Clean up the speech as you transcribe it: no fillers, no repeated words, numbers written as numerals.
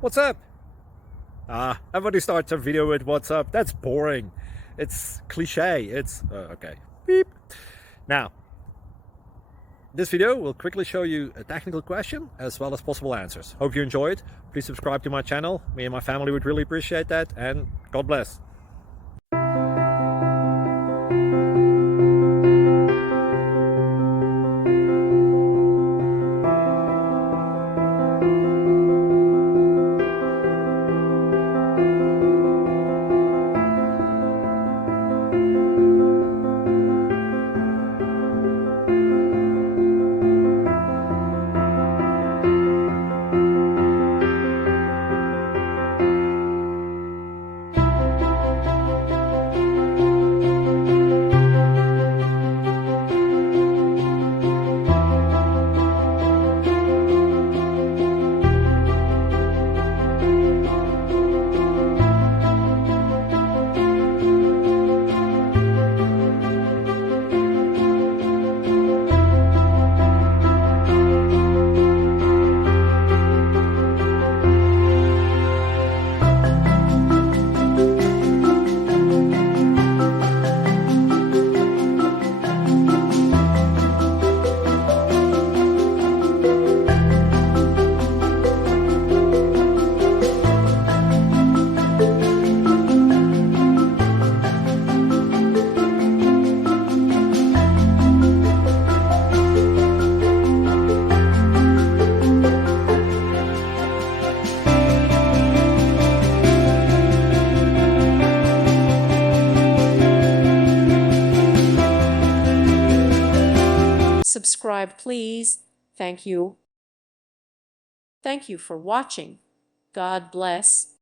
What's up? Everybody starts a video with what's up. That's boring. It's cliche. It's okay. Beep. Now, this video will quickly show you a technical question as well as possible answers. Hope you enjoyed. Please subscribe to my channel. Me and my family would really appreciate that, and God bless. Subscribe, please. Thank you. Thank you for watching. God bless.